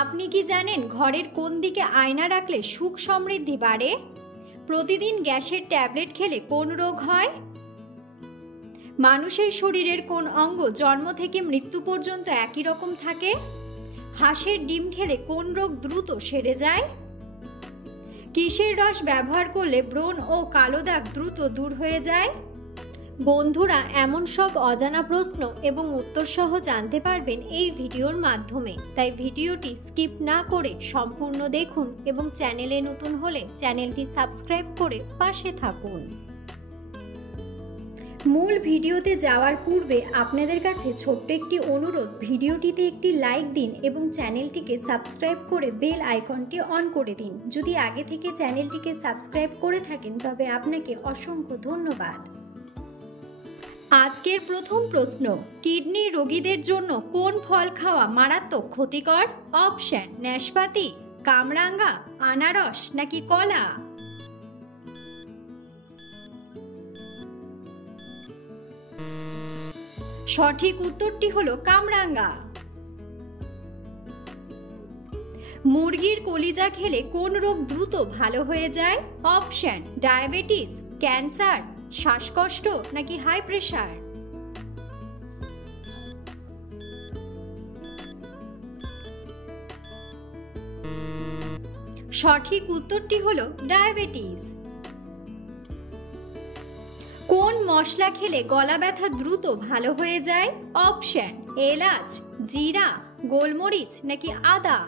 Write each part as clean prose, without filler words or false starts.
আপনি কি জানেন ঘরের কোন দিকে আয়না রাখলে সুখ সমৃদ্ধি বাড়ে? প্রতিদিন গ্যাসের ট্যাবলেট খেলে কোন রোগ হয়? মানুষের শরীরের কোন অঙ্গ জন্ম থেকে মৃত্যু পর্যন্ত একই রকম থাকে? হাঁসের ডিম খেলে কোন রোগ দ্রুত সেরে যায়? কিসের রস ব্যবহার করলে ব্রণ ও কালো দাগ দ্রুত দূর হয়ে যায়? বন্ধুরা, এমন সব অজানা প্রশ্ন এবং উত্তর সহ জানতে পারবেন এই ভিডিওর মাধ্যমে, তাই ভিডিওটি স্কিপ না করে সম্পূর্ণ দেখুন এবং চ্যানেলে নতুন হলে চ্যানেলটি সাবস্ক্রাইব করে পাশে থাকুন। মূল ভিডিওতে যাওয়ার পূর্বে আপনাদের কাছে ছোট্ট একটি অনুরোধ, ভিডিওটিতে একটি লাইক দিন এবং চ্যানেলটিকে সাবস্ক্রাইব করে বেল আইকনটি অন করে দিন। যদি আগে থেকে চ্যানেলটিকে সাবস্ক্রাইব করে থাকেন তবে আপনাকে অসংখ্য ধন্যবাদ। আজকের প্রথম প্রশ্ন, কিডনি রোগীদের জন্য কোন ফল খাওয়া মারাত্মক ক্ষতিকর? অপশন: নাশপাতি, কামরাঙ্গা, আনারস নাকি কলা? সঠিক উত্তরটি হলো কামরাঙ্গা। মুরগির কলিজা খেলে কোন রোগ দ্রুত ভালো হয়ে যায়? অপশন: ডায়াবেটিস, ক্যান্সার, শ্বাসকষ্ট নাকি হাই প্রেশার? সঠিক উত্তরটি হলো ডায়াবেটিস। কোন মশলা খেলে গলা ব্যথা দ্রুত ভালো হয়ে যায়? অপশন: এলাচ, জিরা, গোলমরিচ নাকি আদা?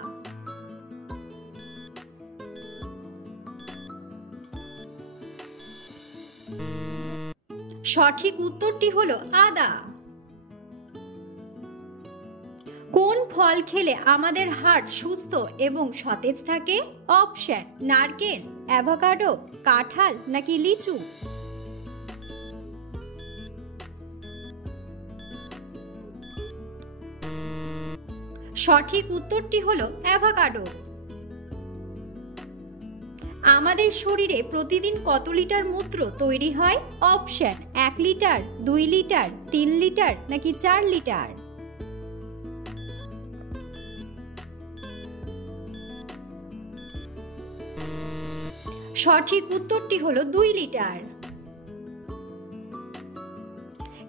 সঠিক উত্তরটি হলো আদা। কোন ফল খেলে আমাদের হার্ট সুস্থ এবং সতেজ থাকে? অপশন: নারকেল, অ্যাভোকাডো, কাঁঠাল নাকি লিচু? সঠিক উত্তরটি হলো অ্যাভোকাডো। আমাদের শরীরে প্রতিদিন কত লিটার মূত্র তৈরি হয়? অপশন: 1 লিটার, 2 লিটার, 3 লিটার নাকি 4 লিটার? সঠিক উত্তরটি হলো 2 লিটার।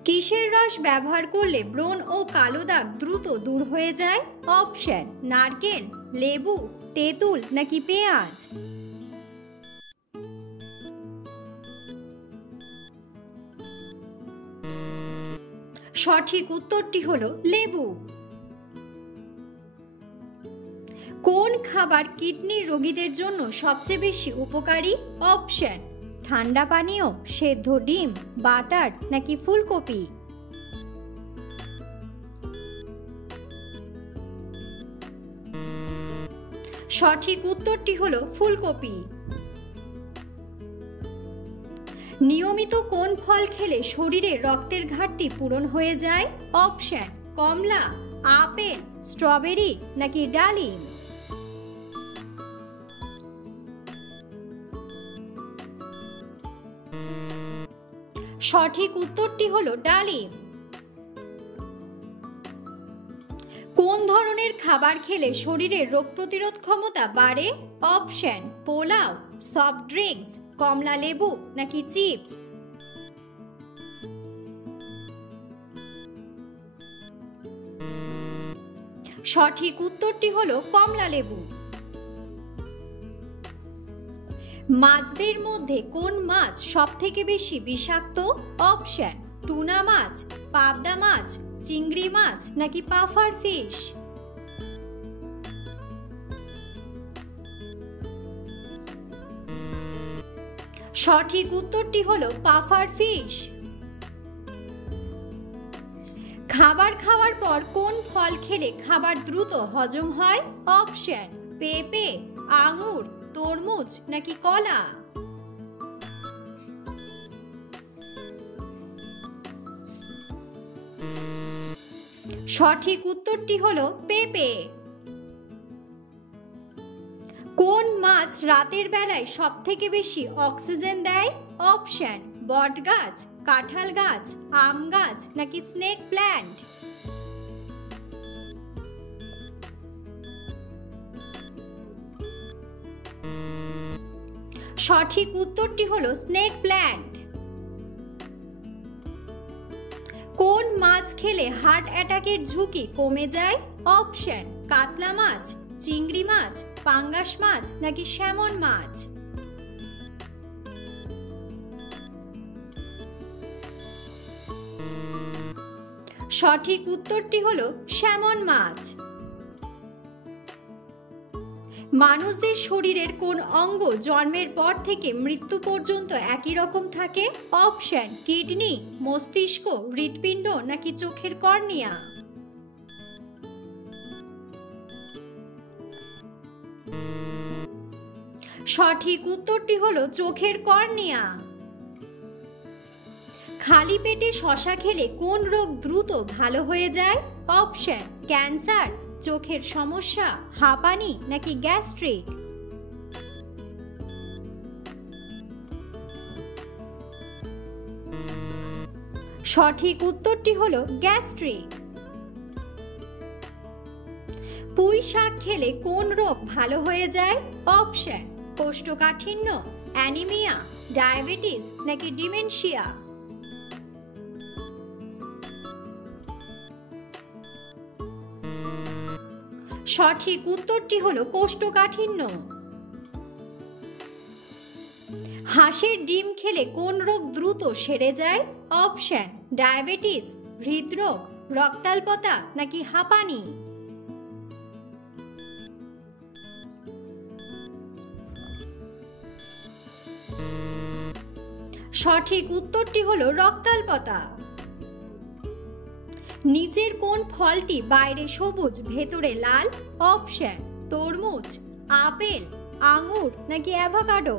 কিসের রস ব্যবহার করলে ব্রণ ও কালো দাগ দ্রুত দূর হয়ে যায়? অপশন: নারকেল, লেবু, তেঁতুল নাকি পেঁয়াজ? সঠিক উত্তরটি হলো লেবু। কোন খাবার কিডনির রোগীদের জন্য সবচেয়ে বেশি উপকারী? অপশন: ঠান্ডা পানীয়, সেদ্ধ ডিম, বাটার নাকি ফুলকপি? সঠিক উত্তরটি হলো ফুলকপি। নিয়মিত কোন ফল খেলে শরীরে রক্তের ঘাটতি পূরণ হয়ে যায়? অপশন: কমলা, আপেল, স্ট্রবেরি নাকি ডালিম? সঠিক উত্তরটি হলো ডালিম। কোন ধরনের খাবার খেলে শরীরের রোগ প্রতিরোধ ক্ষমতা বাড়ে? অপশন: পোলাও, সফট ড্রিঙ্কস, কমলা লেবু নাকি চিপস? সঠিক উত্তরটি হলো কমলা লেবু। মাছদের মধ্যে কোন মাছ সবথেকে বেশি বিষাক্ত? অপশন: টুনা মাছ, পাবদা মাছ, চিংড়ি মাছ নাকি পাফার ফিশ? সঠিক উত্তরটি হলো পাফার ফিশ। খাবার খাওয়ার পর কোন ফল খেলে খাবার দ্রুত হজম হয়? অপশন: পেঁপে, আঙুর, তরমুজ নাকি কলা? সঠিক উত্তরটি হলো পেঁপে। কোন মাছ রাতের বেলায় সবথেকে বেশি অক্সিজেন দেয়? অপশন: বট গাছ, কাঁঠাল গাছ, আম গাছ নাকি স্নেক প্ল্যান্ট? সঠিক উত্তরটি হলো স্নেক প্ল্যান্ট। কোন মাছ খেলে হার্ট অ্যাটাকের ঝুঁকি কমে যায়? অপশন: কাতলা মাছ, চিংড়ি মাছ, পাঙ্গাস মাছ নাকি স্যামন মাছ। সঠিক উত্তরটি হলো স্যামন মাছ। মানুষদের শরীরের কোন অঙ্গ জন্মের পর থেকে মৃত্যু পর্যন্ত একই রকম থাকে? অপশন: কিডনি, মস্তিষ্ক, হৃৎপিণ্ড নাকি চোখের কর্নিয়া। সঠিক উত্তরটি হলো চোখের কর্নিয়া। খালি পেটে শসা খেলে কোন রোগ দ্রুত ভালো হয়ে যায়? অপশন: ক্যান্সার, চোখের সমস্যা, হাঁপানি নাকি গ্যাস্ট্রিক। সঠিক উত্তরটি হলো গ্যাস্ট্রিক। পুঁই শাক খেলে কোন রোগ ভালো হয়ে যায়? অপশন: কোষ্ঠকাঠিন্য, অ্যানিমিয়া, ডায়াবেটিস নাকি ডিমেনশিয়া। সঠিক উত্তরটি হলো কোষ্ঠকাঠিন্য। হাঁসের ডিম খেলে কোন রোগ দ্রুত সেরে যায়? অপশন: ডায়াবেটিস, হৃদরোগ, রক্তাল্পতা নাকি হাঁপানি। সঠিক উত্তরটি হলো রক্তাল্পতা। নিচের কোন ফলটি বাইরে সবুজ ভেতরে লাল? অপশন: তরমুজ, আপেল, আঙুর নাকি অ্যাভোকাডো।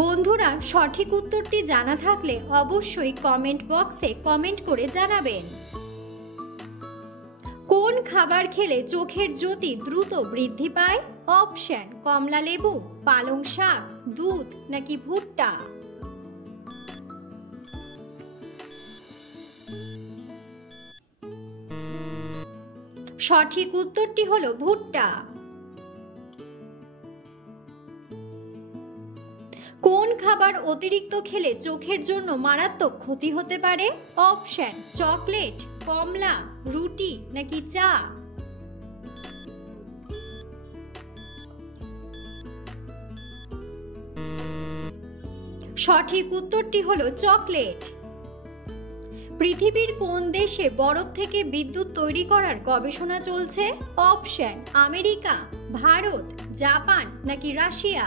বন্ধুরা, সঠিক উত্তরটি জানা থাকলে অবশ্যই কমেন্ট বক্সে কমেন্ট করে জানাবেন। কোন খাবার খেলে চোখের জ্যোতি দ্রুত বৃদ্ধি পায়? অপশন: কমলা লেবু, পালং শাক, দুধ নাকি ভুট্টা। সঠিক উত্তরটি হলো ভুট্টা। কোন খাবার অতিরিক্ত খেলে চোখের জন্য মারাত্মক ক্ষতি হতে পারে? অপশন: চকলেট, কমলা, রুটি নাকি চা। সঠিক উত্তরটি হলো চকলেট। পৃথিবীর কোন দেশে বরফ থেকে বিদ্যুৎ তৈরি করার গবেষণা চলছে? অপশন: আমেরিকা, ভারত, জাপান নাকি রাশিয়া।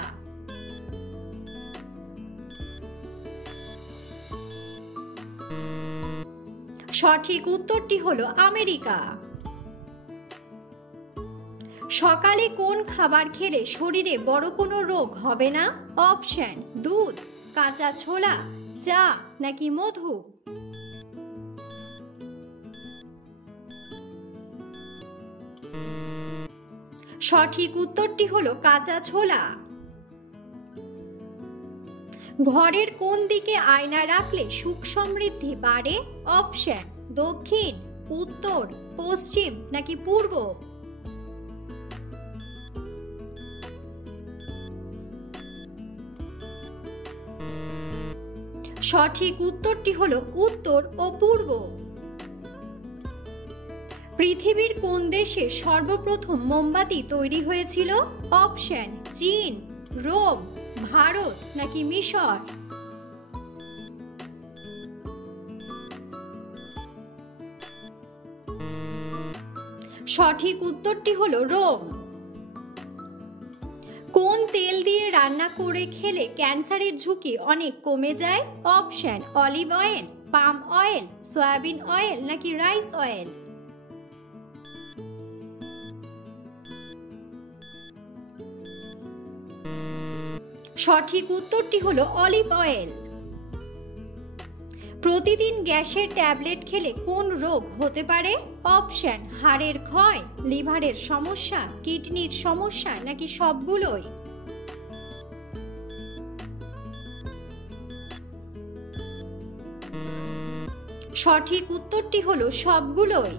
সঠিক উত্তরটি হলো আমেরিকা। সকালে কোন খাবার খেলে শরীরে বড় কোনো রোগ হবে না? অপশন: দুধ, কাঁচা ছোলা, চা নাকি মধু। সঠিক উত্তরটি হলো কাঁচা ছোলা। ঘরের কোন দিকে আয়না রাখলে সুখ সমৃদ্ধি বাড়ে? অপশন: দক্ষিণ, উত্তর, পশ্চিম নাকি পূর্ব। সঠিক উত্তরটি হলো উত্তর ও পূর্ব। পৃথিবীর কোন দেশে সর্বপ্রথম মোমবাতি তৈরি হয়েছিল? অপশন: চীন, রোম, ভারত নাকি মিশর। সঠিক উত্তরটি হলো রোম। কোন তেল দিয়ে রান্না করে খেলে ক্যান্সারের ঝুঁকি অনেক কমে যায়? Option: olive oil, palm oil, soybean oil নাকি রাইস অয়েল। সঠিক উত্তরটি হলো অলিভ অয়েল। প্রতিদিন গ্যাসের ট্যাবলেট খেলে কোন রোগ হতে পারে? অপশন: হাড়ের ক্ষয়, লিভারের সমস্যা, কিডনির সমস্যা নাকি সবগুলোই। সঠিক উত্তরটি হলো সবগুলোই।